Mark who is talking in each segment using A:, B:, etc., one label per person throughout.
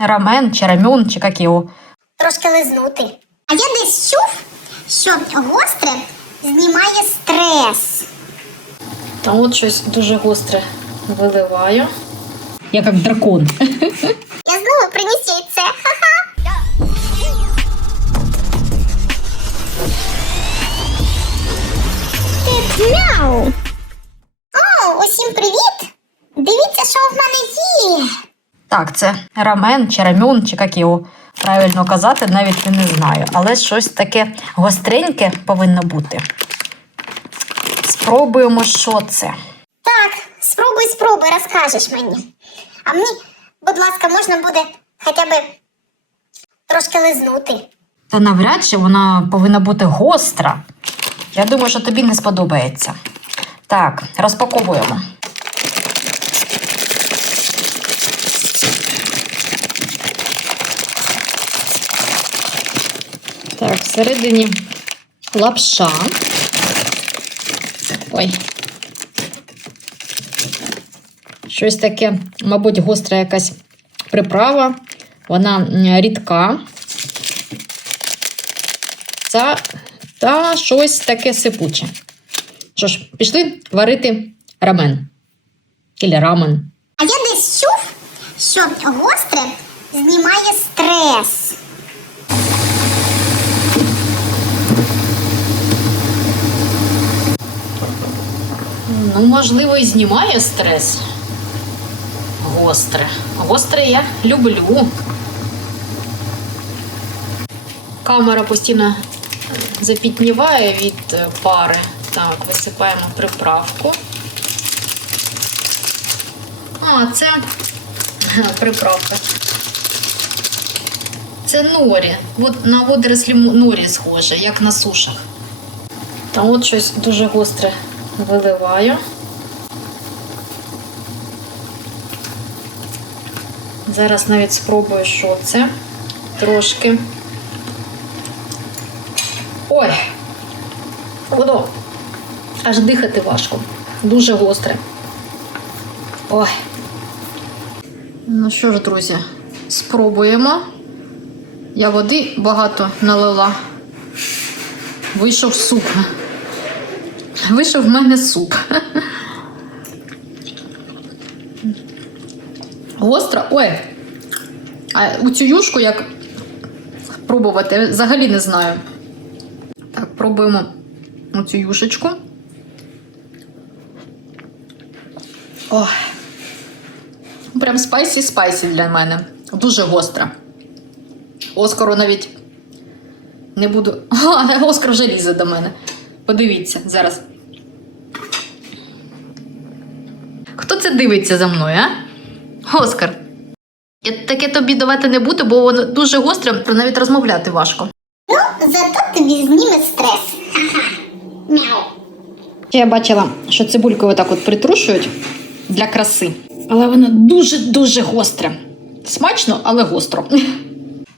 A: Рамен чи рамюн, чи як його.
B: Трошки лизнути. А я десь чув, що гостре знімає стрес.
A: Та от щось дуже гостре виливаю. Я як дракон. Так, це рамен чи рамюн, чи як його правильно казати, навіть не знаю. Але щось таке гостреньке повинно бути. Спробуємо, що це.
B: Так, спробуй, спробуй, розкажеш мені. А мені, будь ласка, можна буде хоча б трошки лизнути.
A: Та навряд чи вона повинна бути гостра. Я думаю, що тобі не сподобається. Так, розпаковуємо. Так, всередині лапша. Ой. Щось таке, мабуть, гостра якась приправа. Вона рідка. Це та щось таке сипуче. Що ж, пішли варити рамен. Ілі рамен.
B: А я десь чув, що гостре знімає стрес.
A: Ну, можливо, і знімає стрес. Гостре. Гостре я люблю. Камера постійно запітніває від е, пари. Так, висипаємо приправку. А, це приправка. Це норі. От на водорослі норі схоже, як на сушах. Та от щось дуже гостре виливаю. Зараз навіть спробую, що це. Трошки. Ой! Воно аж дихати важко. Дуже гостре. Ой. Ну що ж, друзі, спробуємо. Я води багато налила. Вийшов суп. Вийшов в мене суп. Гостра. Ой. А у цю юшку як пробувати, взагалі не знаю. Так, пробуємо оцю юшечку. Ой. Прям спайсі-спайсі для мене. Дуже гостра. Оскару навіть не буду. А, Оскар вже лізе до мене. Подивіться зараз. Хто це дивиться за мною, а? Оскар. Я таке тобі давати не буду, бо воно дуже гостре, навіть розмовляти важко.
B: Ну, зато тобі зніме стрес. Мяу.
A: Я бачила, що цибульку отак от притрушують для краси. Але вона дуже-дуже гостра. Смачно, але гостро.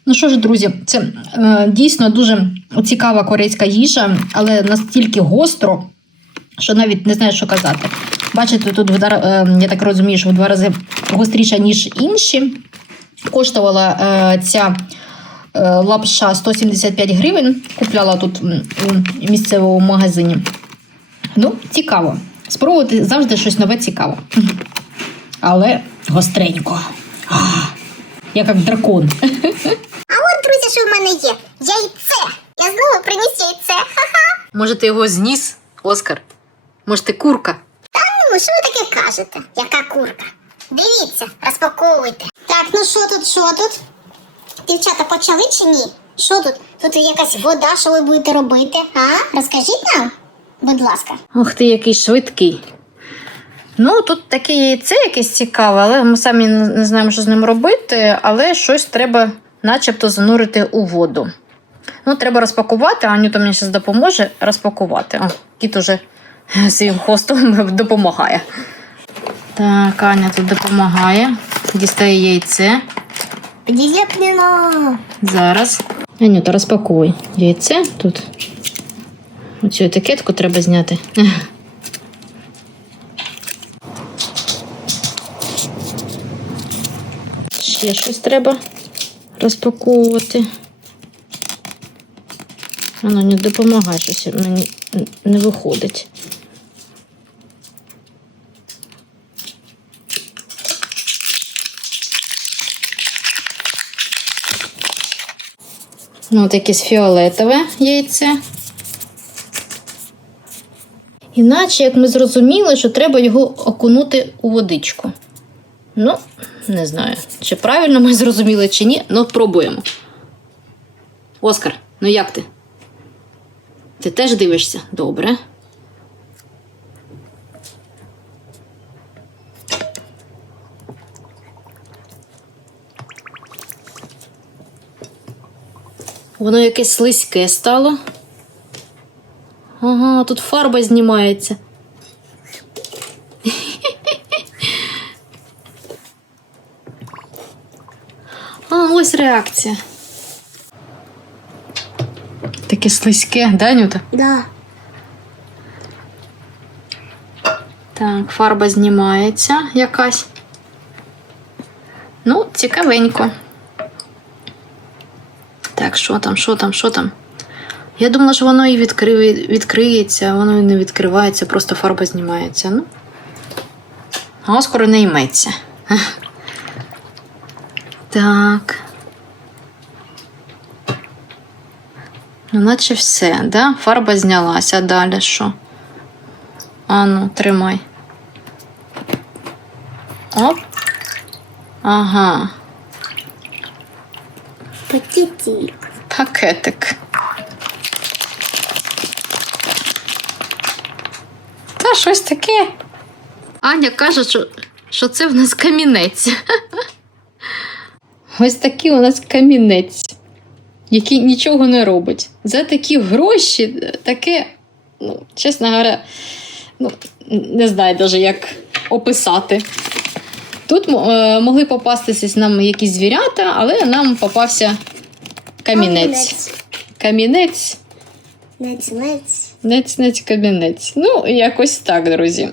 A: Ну що ж, друзі, це е, дійсно дуже цікава корейська їжа, але настільки гостро, що навіть не знаю, що казати. Бачите, тут в два, е, я так розумію, що в два рази гостріша, ніж інші. Коштувала е, ця е, лапша 175 гривень. Купляла тут у місцевому магазині. Ну, цікаво. Спробувати завжди щось нове цікаво. Але гостренько. А, я як дракон.
B: А от, друзі, що в мене є? Яйце. Я знову приніс яйце. Ха-ха.
A: Може, ти його зніс, Оскар? Може, ти курка?
B: Ну, що ви таке кажете? Яка курка? Дивіться, розпаковуйте. Так, ну що тут, що тут? Дівчата почали чи ні? Що тут? Тут якась вода, що ви будете робити? А? Розкажіть нам, будь ласка.
A: Ох ти, який швидкий. Ну, тут таке яйце якесь цікаве, але ми самі не знаємо, що з ним робити, але щось треба начебто занурити у воду. Ну, треба розпакувати, Анюта мені зараз допоможе розпакувати. О, кіт уже своїм хвостом допомагає. Так, Аня тут допомагає. Дістає яйце.
B: Під'єпнено.
A: Зараз. Анюта, розпаковуй яйце тут. Оцю етикетку треба зняти. ще щось треба розпаковувати. Воно не допомагає, щось мені не виходить. От якесь фіолетове яйце. Іначе, як ми зрозуміли, що треба його окунути у водичку. Ну, не знаю, чи правильно ми зрозуміли, чи ні, але пробуємо. Оскар, ну як ти? Ти теж дивишся? Добре. Воно якесь слизьке стало. Ага, тут фарба знімається. А, ось реакція. Таке слизьке, да, Нюта?
B: Да.
A: Так, фарба знімається якась. Ну, цікавенько. Так, що там, що там, що там? Я думала, що воно і відкриє, відкриється, воно і не відкривається, просто фарба знімається. Ну. А скоро не йметься. Так. Ну, наче все, да? Фарба знялася, далі що? А ну, тримай. Оп. Ага,
B: Пакетик.
A: Пакетик. Та щось таке. Аня каже, що, що це в нас камінець. Ось такий у нас камінець, який нічого не робить. За такі гроші таке, ну, чесно говоря, ну, не знаю навіть, як описати. Тут е, могли попастися нам якісь звірята, але нам попався камінець. Камінець,
B: Нець, нець.
A: нець, нець, камінець. Ну, якось так, друзі.